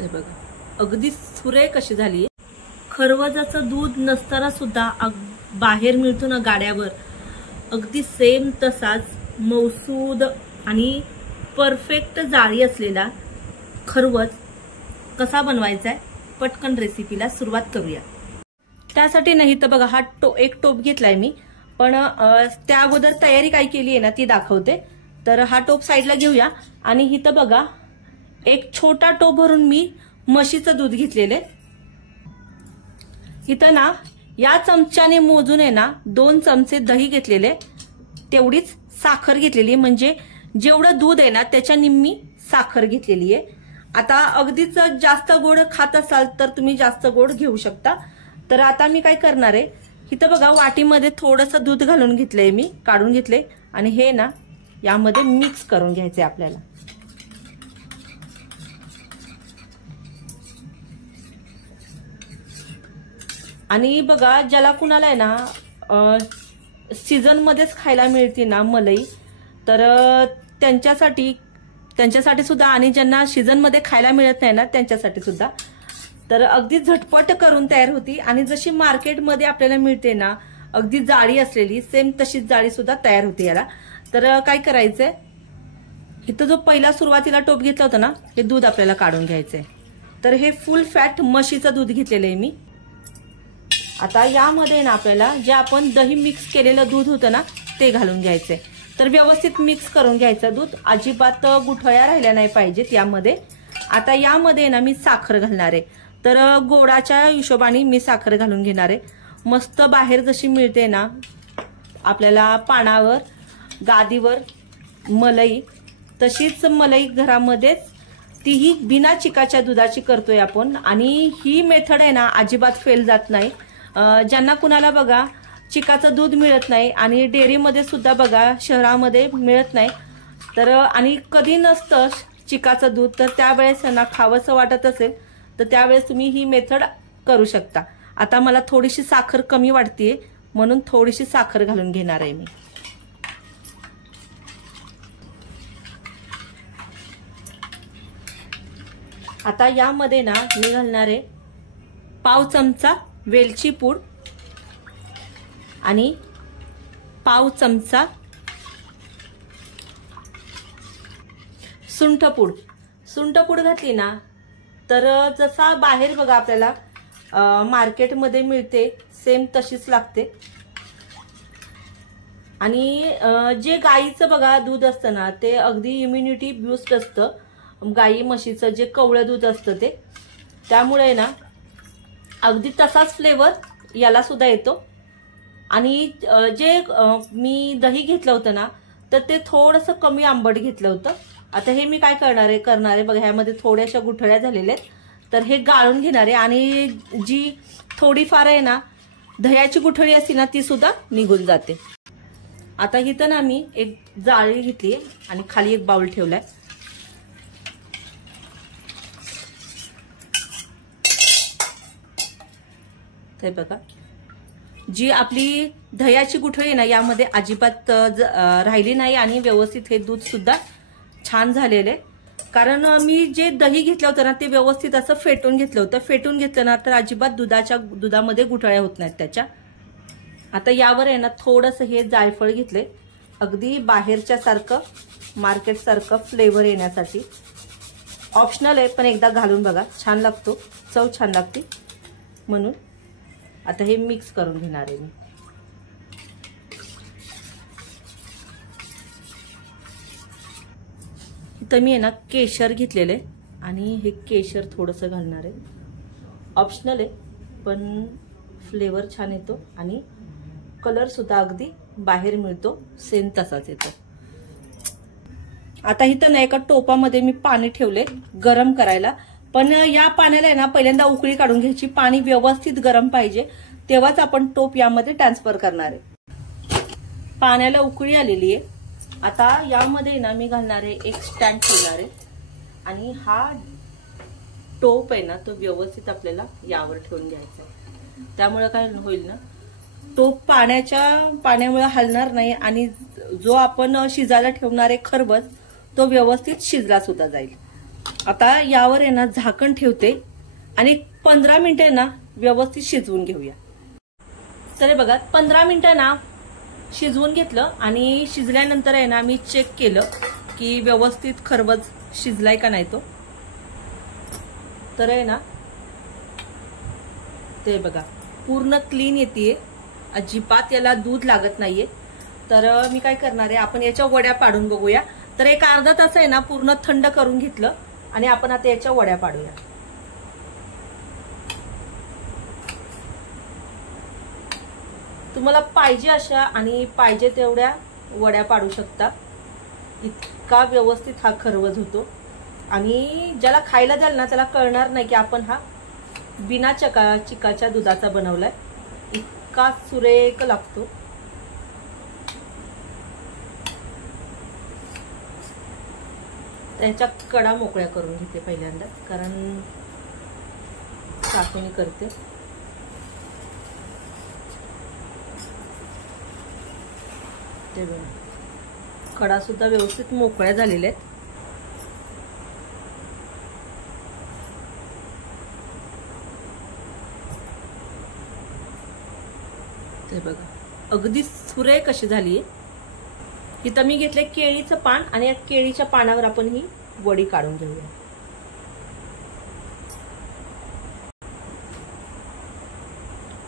ते बघा अगदी सुरेख कशी झाली. खरवजाचं दूध नसताना सुद्धा बाहेर मिळतो ना गाड्यावर, अगदी सेम तसाच मौसूद आणि परफेक्ट जाळी असलेला खरवज कसा बनवायचा आहे, पटकन रेसिपीला सुरुवात करूया. त्यासाठी नाही तर बघा हा एक टोप घेतलाय मी, पण त्या अगोदर तयारी काय केली आहे ना ती दाखवते. तर हा टोप साईडला घेऊया आणि इथं बघा एक छोटा टोप भरून मी म्हशीचं दूध घेतलेले. इथं ना या चमच्याने मोजून आहे ना 2 चमचे दही घेतलेले, तेवढीच साखर घेतलेली, म्हणजे जेवढं दूध आहे ना त्याच्या निम्मी साखर घेतलेली आहे. आता अगदीच जास्त गोड खात असाल तर तुम्ही जास्त गोड घेऊ शकता. तर आता मी काय करणार आहे, इथं बघा वाटीमध्ये थोडंसं दूध घालून घेतलंय मी, काढून घेतले आणि हे ना यामध्ये मिक्स करून घ्यायचंय आपल्याला. आणि बघा ज्याला कुणाला आहे ना सीझन मध्येच खायला मिळते ना मलाई, तर त्यांच्यासाठी सुद्धा, आणि ज्यांना सीझन मध्ये खायला मिळत नाही ना त्यांच्यासाठी सुद्धा, तर अगदी झटपट करून तयार होती. आणि जशी मार्केटमध्ये आपल्याला मिळते ना अगदी जाळी असलेली, सेम तशीच जाळी सुद्धा तयार होती याला. तर काय करायचंय, इथं जो पहिला सुरुवातीला टोप घेतला होता ना हे दूध आपल्याला काढून घ्यायचंय. तर हे फुल फॅट म्हशीचं दूध घेतलेलं आहे मी. आता यामध्ये ना आपल्याला जे आपण दही मिक्स केलेलं दूध होतं ना ते घालून घ्यायचंय. तर व्यवस्थित मिक्स करून घ्यायचं दूध, अजिबात गुठळ्या राहिल्या नाही पाहिजेत यामध्ये. आता यामध्ये ना मी साखर घालणार आहे. तर गोडाच्या हिशोबाने मी साखर घालून घेणार आहे. मस्त बाहेर जशी मिळते ना आपल्याला पानावर गादीवर मलाई, तशीच मलाई घरामध्येच, तीही बिना चिकाच्या दुधाची करतोय आपण. आणि ही मेथड आहे ना अजिबात फेल जात नाही. ज्यांना कुणाला बघा चिकाचं दूध मिळत नाही आणि डेअरीमध्ये सुद्धा बघा शहरामध्ये मिळत नाही, तर आणि कधी नसतं चिकाचं दूध, तर त्यावेळेस ना खावंसं वाटत असेल तर त्यावेळेस तुम्ही ही मेथड करू शकता. आता मला थोडीशी साखर कमी वाटतेय म्हणून थोडीशी साखर घालून घेणार आहे मी. आता यामध्ये ना मी घालणार आहे पाव चमचा वेलची पूड आणि पाव चमचा सुंठपूड. सुंठपूड घातली ना तर जसा बाहेर बघा आपल्याला मार्केटमध्ये मिळते सेम तशीच लागते. आणि जे गाईचं बघा दूध असतं ना ते अगदी इम्युनिटी बूस्ट असतं, गाई म्हशीचं जे कवळं दूध असतं ते, त्यामुळे ना अगदी तसाच फ्लेवर याला सुद्धा येतो. आणि जे मी दही घेतलं होतं ना तर ते थोडंसं कमी आंबट घेतलं होतं. आता हे मी काय करणार आहे बघा, ह्यामध्ये थोड्याशा गुठळ्या झालेल्या आहेत, तर हे गाळून घेणार आहे. आणि जी थोडीफार आहे ना दह्याची गुठळी असते ना ती सुद्धा निघून जाते. आता इथं ना मी एक जाळी घेतली आणि खाली एक बाउल ठेवलाय. ते बघा जी आपली दह्याची गुठळी ना यामध्ये अजिबात राहिली नाही आणि व्यवस्थित हे दूध सुद्धा छान झालेले. कारण मी जे दही घेतलं होतं ना ते व्यवस्थित असं फेटून घेतलं होतं. फेटून घेतलं ना तर अजिबात दुधामध्ये गुठळ्या होत नाहीत त्याच्या. आता यावर आहे ना थोडंसं हे जायफळ घेतले, अगदी बाहेरच्या सारखं मार्केट सारखं फ्लेवर येण्यासाठी. ऑप्शनल आहे पण एकदा घालून बघा, छान लागतो, चव छान लागते म्हणून. आता हे मिक्स करून घेणार आहे मी. इथं मी आहे ना केशर घेतलेले आणि हे केशर थोडंसं घालणार आहे. ऑप्शनल आहे पण फ्लेवर छान येतो आणि कलर सुद्धा अगदी बाहेर मिळतो सेम तसाच येतो. आता इथं ना एका टोपामध्ये मी पाणी ठेवले गरम करायला, पण या पाण्याला आहे ना पहिल्यांदा उकळी काढून घ्यायची. पाणी व्यवस्थित गरम पाहिजे, तेव्हाच आपण टोप यामध्ये ट्रान्सफर करणार आहे. पाण्याला उकळी आलेली आहे. आता यामध्ये ना मी घालणार आहे एक स्टँड ठेवणार आहे आणि हा टोप आहे ना तो व्यवस्थित आपल्याला यावर ठेवून घ्यायचा आहे. त्यामुळे काय होईल ना टोप पाण्यामुळे हलणार नाही आणि जो आपण शिजायला ठेवणार आहे खरबस तो व्यवस्थित शिजला सुद्धा जाईल. आता यावर आहे ना झाकण ठेवते आणि 15 मिनिटे ना व्यवस्थित शिजवून घेऊया. चले बघा 15 मिनिटं ना शिजवून घेतलं आणि शिजल्यानंतर आहे ना मी चेक केलं की व्यवस्थित खरवज शिजलाय का नाही तो. तर आहे ना ते बघा पूर्ण क्लीन येते, अजिबात याला दूध लागत नाहीये. तर मी काय करणार आहे, आपण याच्या वड्या पाडून बघूया. तर एक अर्धा तास आहे ना पूर्ण थंड करून घेतलं आणि आपण आता याच्या वड्या पाडूया. तुम्हाला पाहिजे अशा आणि पाहिजे तेवढ्या वड्या पाडू शकता. इतका व्यवस्थित हा खरवज होतो आणि ज्याला खायला द्याल ना त्याला कळणार नाही की आपण हा बिना चिकाच्या दुधाचा बनवलाय. इतका सुरेख लागतो. त्याच्या कडा मोकळ्या करून घेते पहिल्यांदा, कारण चाकूने करते. ते बघा कडा सुद्धा व्यवस्थित मोकळ्या झालेल्या आहेत. ते बघा अगदी सुरेख कशी झालीये. इथं मी घेतले केळीचं पान आणि या केळीच्या पानावर आपण ही वडी काढून घेऊया.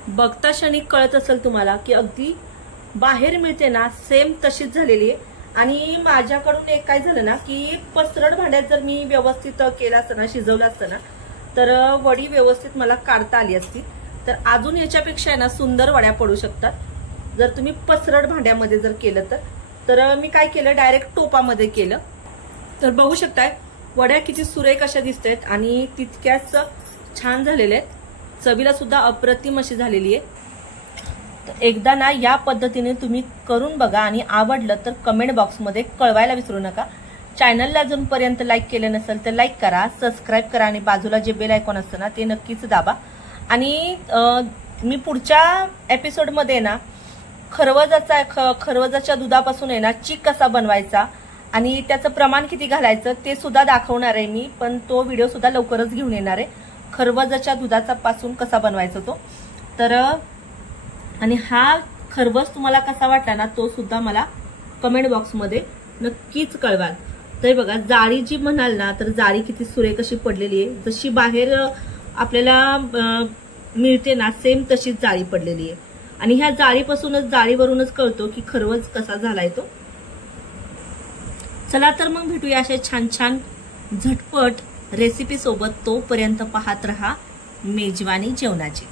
बघता क्षणी कळत असेल तुम्हाला की अगदी बाहेर मिळते ना सेम तशीच झालेली आहे. आणि माझ्याकडून एक काय झालं ना की पसरट भांड्यात जर मी व्यवस्थित केलं असतं ना, शिजवलं असतं ना, तर वडी व्यवस्थित मला काढता आली असती. तर अजून याच्यापेक्षा ना सुंदर वड्या पडू शकतात जर तुम्ही पसरट भांड्यामध्ये जर केलं तर मी काय केलं, डायरेक्ट टोपामध्ये केलं. तर बघू शकताय वड्या किती सुरेख अशा दिसतात आणि तितक्याच छान झालेल्या आहेत. चवीला सुद्धा अप्रतिम अशी झालेली आहे. तर एकदा ना या पद्धतीने तुम्ही करून बघा आणि आवडलं तर कमेंट बॉक्समध्ये कळवायला विसरू नका. चॅनलला अजूनपर्यंत लाईक केलं नसेल तर लाईक करा, सबस्क्राईब करा आणि बाजूला जे बेल आयकॉन असतं ना ते नक्कीच दाबा. आणि मी पुढच्या एपिसोडमध्ये ना खरवजाच्या दुधापासून आहे ना चीक कसा बनवायचा आणि त्याचं प्रमाण किती घालायचं ते सुद्धा दाखवणार आहे मी. पण तो व्हिडिओ सुद्धा लवकरच घेऊन येणार आहे, खरवजाच्या दुधाचा पासून कसा बनवायचा तो. तर आणि हा खरवज तुम्हाला कसा वाटला ना तो सुद्धा मला कमेंट बॉक्समध्ये नक्कीच कळवाल. तर बघा जाळी जी म्हणाल ना तर जाळी किती सुरेख अशी पडलेली आहे. जशी बाहेर आपल्याला मिळते ना सेम तशीच जाळी पडलेली आहे. आणि ह्या जाळीवरूनच कळतो की खरवज कसा झालाय तो. चला तर मग भेटूया अशा छान छान झटपट रेसिपी सोबत. तोपर्यंत पाहत रहा मेजवानी जेवणाची.